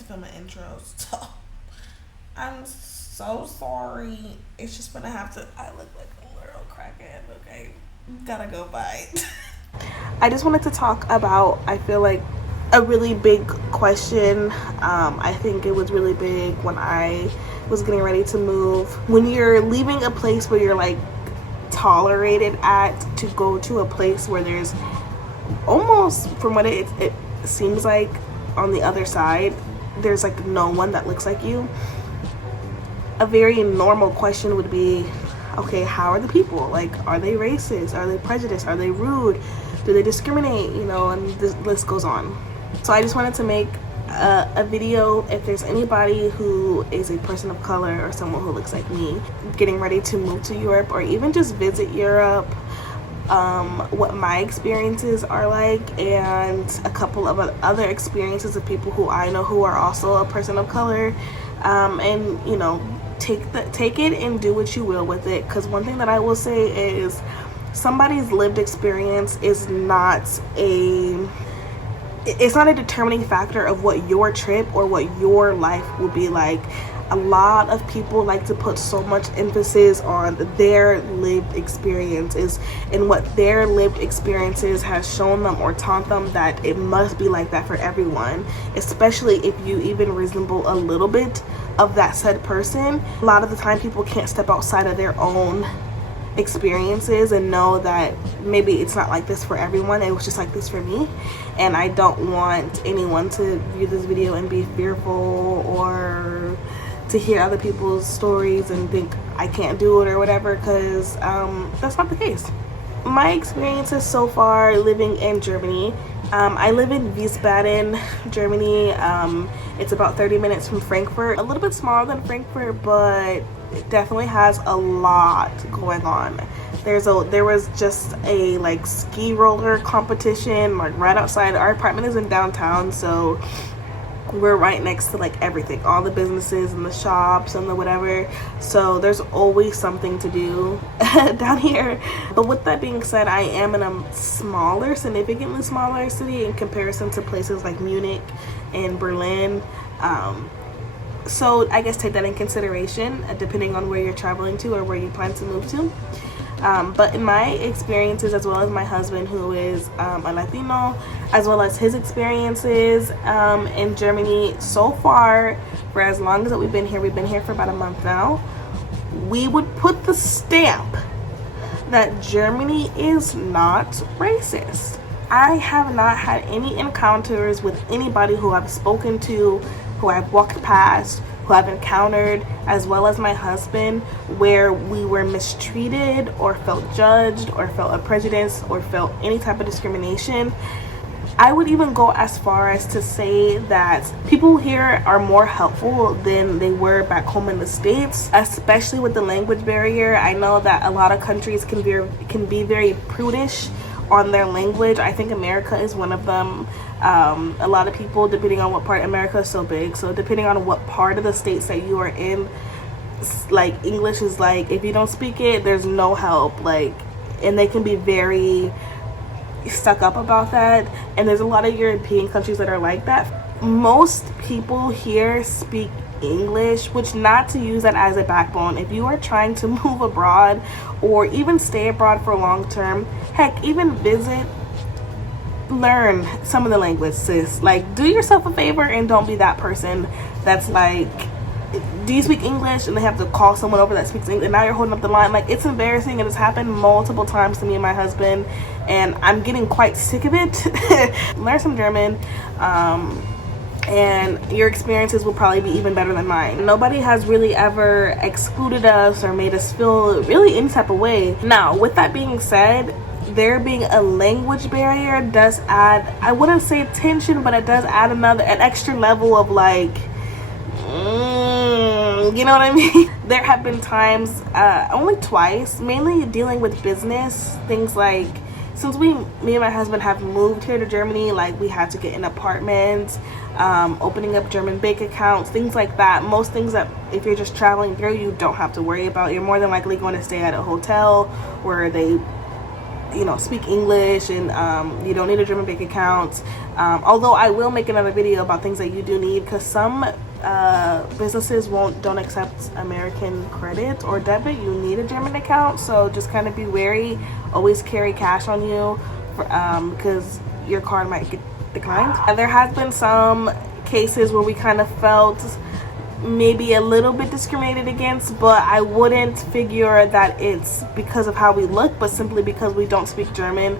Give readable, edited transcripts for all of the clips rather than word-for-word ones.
to film an intro, so I'm so sorry. It's just gonna have to. I look like a little crackhead. Okay, gotta go by. I just wanted to talk about, I feel like, a really big question. I think it was really big when I was getting ready to move. When you're leaving a place where you're like tolerated at, to go to a place where there's almost, from what it seems like, on the other side, there's like no one that looks like you. A very normal question would be, okay, how are the people? Like, are they racist? Are they prejudiced? Are they rude? Do they discriminate? You know, and this list goes on. So I just wanted to make a video. If there's anybody who is a person of color or someone who looks like me getting ready to move to Europe or even just visit Europe, what my experiences are like, and a couple of other experiences of people who I know who are also a person of color, and you know, take it and do what you will with it. Because one thing that I will say is, somebody's lived experience is not a determining factor of what your trip or what your life will be like. A lot of people like to put so much emphasis on their lived experiences and what their lived experiences has shown them or taught them, that it must be like that for everyone, especially if you even resemble a little bit of that said person. A lot of the time people can't step outside of their own experiences and know that maybe it's not like this for everyone, it was just like this for me. And I don't want anyone to view this video and be fearful or to hear other people's stories and think I can't do it or whatever, because that's not the case. My experiences so far living in Germany, I live in Wiesbaden, Germany. It's about 30 minutes from Frankfurt, a little bit smaller than Frankfurt, but it definitely has a lot going on. There was just a like ski roller competition like right outside. Our apartment is in downtown, so we're right next to like everything, all the businesses and the shops and the whatever, so there's always something to do down here. But with that being said, I am in a significantly smaller city in comparison to places like Munich and Berlin, so I guess take that in consideration depending on where you're traveling to or where you plan to move to. But in my experiences, as well as my husband, who is a Latino, as well as his experiences in Germany so far, for as long as that we've been here for about a month now, we would put the stamp that Germany is not racist. I have not had any encounters with anybody who I've spoken to, who I've walked past, who I've encountered, as well as my husband, where we were mistreated or felt judged or felt a prejudice or felt any type of discrimination. I would even go as far as to say that people here are more helpful than they were back home in the States, especially with the language barrier. I know that a lot of countries can be very prudish on their language. I think America is one of them. A lot of people, depending on what part, America is so big, so depending on what part of the states that you are in, like English is like, if you don't speak it, there's no help, like, and they can be very stuck up about that. And there's a lot of European countries that are like that. Most people here speak English, which, not to use that as a backbone, if you are trying to move abroad or even stay abroad for long term, heck, even visit, learn some of the language, sis. Like, do yourself a favor and don't be that person that's like, do you speak English? And they have to call someone over that speaks English, and now you're holding up the line. Like, it's embarrassing, and it's happened multiple times to me and my husband, and I'm getting quite sick of it. Learn some German, and your experiences will probably be even better than mine. Nobody has really ever excluded us or made us feel really any type of way. Now, with that being said, there being a language barrier does add, I wouldn't say tension, but it does add an extra level of like, you know what I mean? There have been times, only twice, mainly dealing with business, things like, since me and my husband have moved here to Germany, like, we had to get an apartment, opening up German bank accounts, things like that. Most things that if you're just traveling through, you don't have to worry about. You're more than likely going to stay at a hotel where they speak English, and you don't need a German bank account. Although I will make another video about things that you do need, because some businesses don't accept American credit or debit. You need a German account, so just kind of be wary. Always carry cash on you, because your card might get declined. And there has been some cases where we kind of felt maybe a little bit discriminated against, but I wouldn't figure that it's because of how we look, but simply because we don't speak German.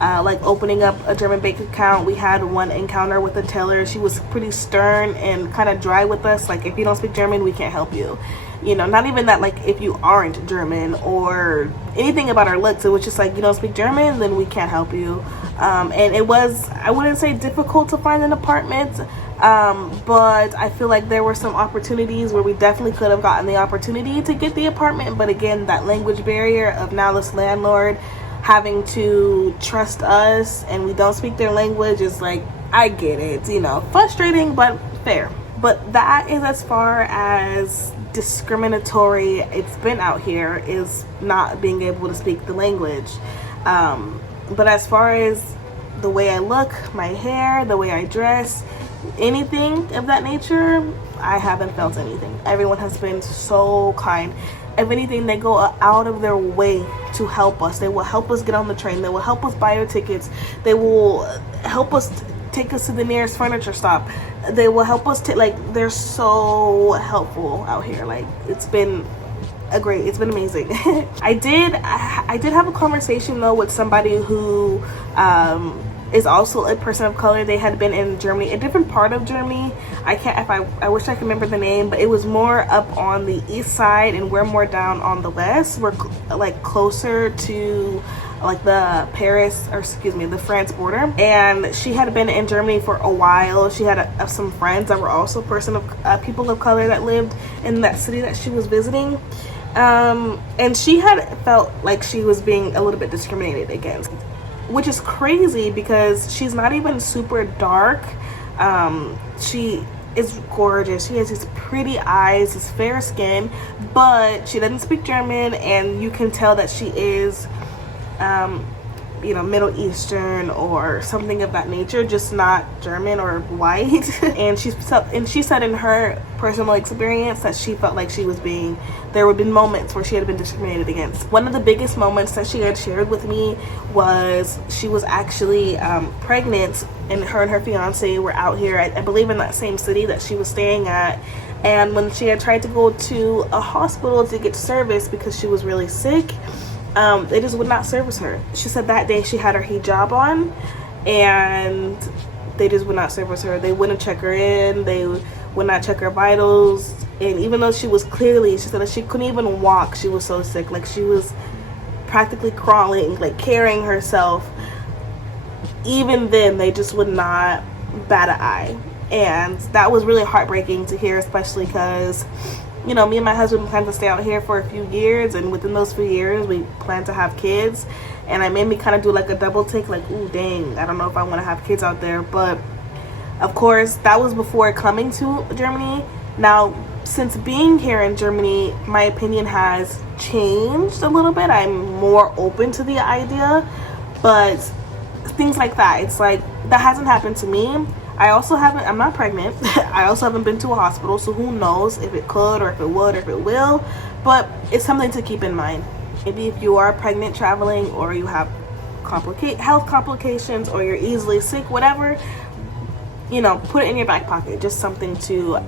Like opening up a German bank account, we had one encounter with a teller. She was pretty stern and kind of dry with us, like, if you don't speak German, we can't help you. Not even that, like, if you aren't German or anything about our looks. It was just like, you don't speak German, then we can't help you. And it was, I wouldn't say difficult to find an apartment, but I feel like there were some opportunities where we definitely could have gotten the opportunity to get the apartment. But again, that language barrier of now this landlord having to trust us and we don't speak their language is like, I get it, frustrating, but fair. But that is as far as discriminatory it's been out here, is not being able to speak the language. But as far as the way I look, my hair, the way I dress, anything of that nature, I haven't felt anything. Everyone has been so kind. If anything, they go out of their way to help us. They will help us get on the train. They will help us buy our tickets. They will help us take us to the nearest furniture stop. They will help us to, like, they're so helpful out here. Like, it's been amazing. I did have a conversation though with somebody who is also a person of color. They had been in Germany, a different part of Germany. I wish I could remember the name, but it was more up on the east side, and we're more down on the west. We're like closer to like the the France border. And she had been in Germany for a while. She had some friends that were also people of color that lived in that city that she was visiting. And she had felt like she was being a little bit discriminated against, which is crazy because she's not even super dark. She is gorgeous. She has these pretty eyes, this fair skin, but she doesn't speak German, and you can tell that she is Middle Eastern or something of that nature, just not German or white. And she said in her personal experience that she felt like there would be moments where she had been discriminated against. One of the biggest moments that she had shared with me was she was actually pregnant, and her fiance were out here, I believe in that same city that she was staying at. And when she had tried to go to a hospital to get service because she was really sick, they just would not service her. She said that day she had her hijab on, and they just would not service her. They wouldn't check her in. They would not check her vitals. And even though she said that she couldn't even walk. She was so sick. Like, she was practically crawling, like carrying herself. Even then, they just would not bat an eye. And that was really heartbreaking to hear, especially because me and my husband plan to stay out here for a few years, and within those few years we plan to have kids. And it made me kind of do like a double take, like, ooh, dang, I don't know if I want to have kids out there. But of course, that was before coming to Germany. Now, since being here in Germany, my opinion has changed a little bit. I'm more open to the idea, but things like that, it's like, that hasn't happened to me. I'm not pregnant. I also haven't been to a hospital, so who knows if it could, or if it would, or if it will. But it's something to keep in mind. Maybe if you are pregnant traveling, or you have health complications, or you're easily sick, whatever, put it in your back pocket. Just something to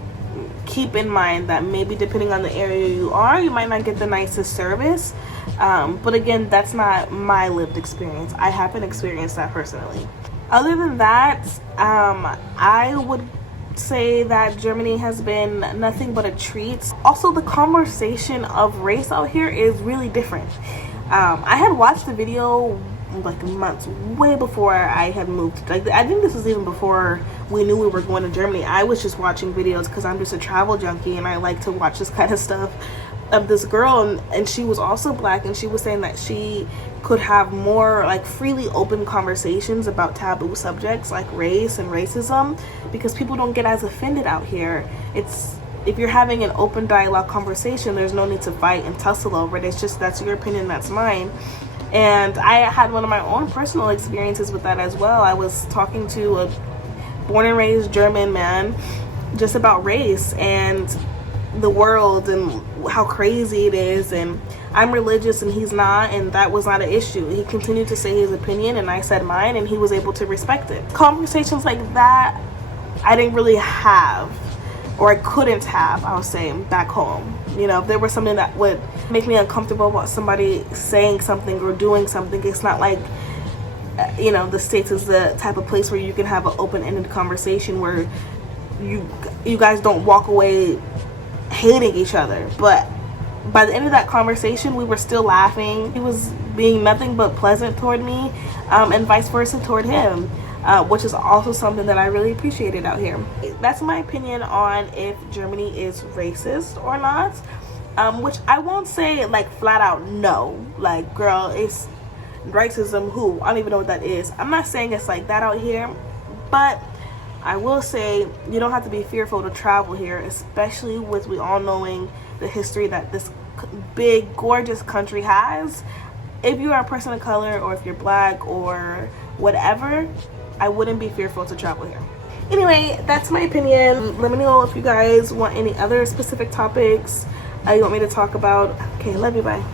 keep in mind, that maybe depending on the area you are, you might not get the nicest service. But again, that's not my lived experience. I haven't experienced that personally. Other than that, I would say that Germany has been nothing but a treat. Also, the conversation of race out here is really different. I had watched the video like months, way before I had moved. Like, I think this was even before we knew we were going to Germany. I was just watching videos because I'm just a travel junkie, and I like to watch this kind of stuff, of this girl, and she was also black, and she was saying that she could have more like freely open conversations about taboo subjects like race and racism, because people don't get as offended out here. If you're having an open dialogue conversation, there's no need to fight and tussle over it. It's just, that's your opinion, that's mine. And I had one of my own personal experiences with that as well. I was talking to a born and raised German man just about race and the world and how crazy it is, and I'm religious and he's not, and that was not an issue. He continued to say his opinion and I said mine, and he was able to respect it. Conversations like that I didn't really have, or I couldn't have, I'll say, back home. You know, if there was something that would make me uncomfortable about somebody saying something or doing something, it's not like, you know, the States is the type of place where you can have an open-ended conversation where you guys don't walk away hating each other. But by the end of that conversation, we were still laughing. He was being nothing but pleasant toward me, and vice versa toward him, which is also something that I really appreciated out here. That's my opinion on if Germany is racist or not, which I won't say like flat out no, like girl, it's racism, who? I don't even know what that is. I'm not saying it's like that out here, but I will say you don't have to be fearful to travel here, especially with we all knowing the history that this big, gorgeous country has. If you are a person of color, or if you're black or whatever, I wouldn't be fearful to travel here. Anyway, that's my opinion. Let me know if you guys want any other specific topics you want me to talk about. Okay, love you, bye.